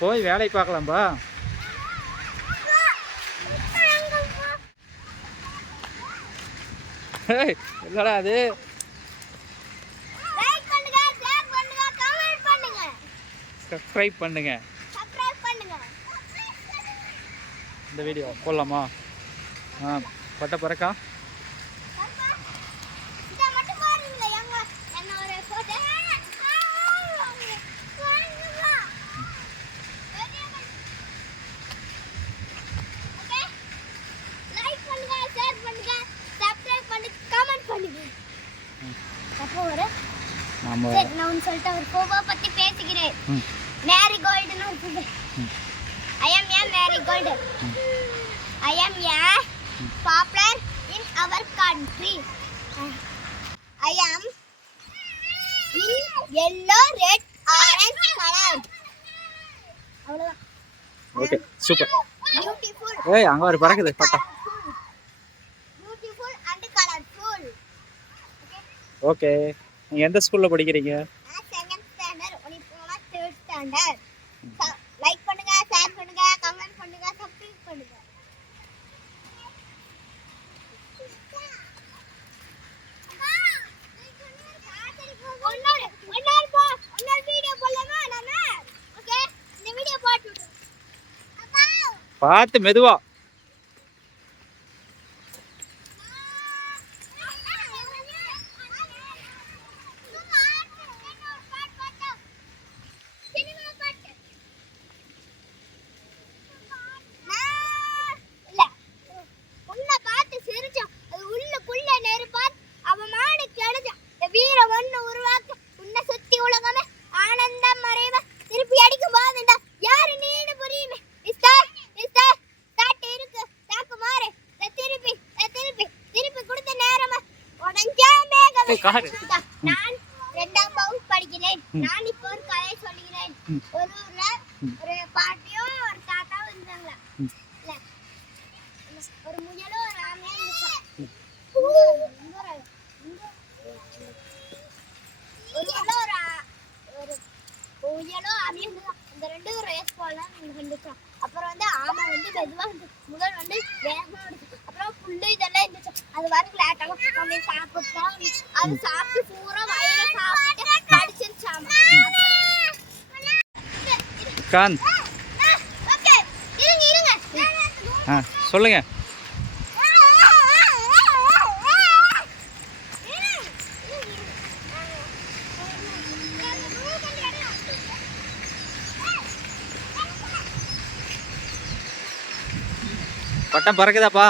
போய் வேலை பார்க்கலாம்பா. இல்லடா அது சப்ஸ்கிரைப் பண்ணுங்க. இந்த வீடியோ போடலாமா? பட்ட பறக்கா I am popular in our country. I am in yellow, red, orange color. Okay, super. Beautiful. Hey, அங்க ஒரு பறக்குது பட்டா. Beautiful and colorful. Okay. நீங்க எந்த ஸ்கூல்ல படிக்கிறீங்க? Second standard, ஒனிப்போமா third standard. Like பண்ணுங்க, ஷேர் பண்ணுங்க, கமெண்ட் பண்ணுங்க, சப்ஸ்கிரைப் பண்ணுங்க. பார்த்து மெதுவா. நான் 2ஆம் வகுப்பு படிக்கிறேன். நான் இப்போ ஒரு கதை சொல்கிறேன். ஒரு ஊர்ல ஒரு பாட்டியும் ஒரு தாத்தாவும் இருந்தாங்க. ஒரு முயலும் ஒரு ஆமையும் இருந்துச்சு. ஒரு முயலும் ஆமையும் அந்த ரெண்டு ரேஸ் போல இருந்துச்சு. அப்புறம் ஆமை மெதுவா முதல் வேகமா இருந்துச்சு. அப்புறம் புல்லு இதெல்லாம் இருந்துச்சு. அது வரைக்கும் லேட்டாக சாப்பிட்டோம். அது சாப்பிட்டு பூரா வயிறு சாப்பிட்டு கடிச்சிருச்சாம. சொல்லுங்க. பட்டம் பறக்குதாப்பா?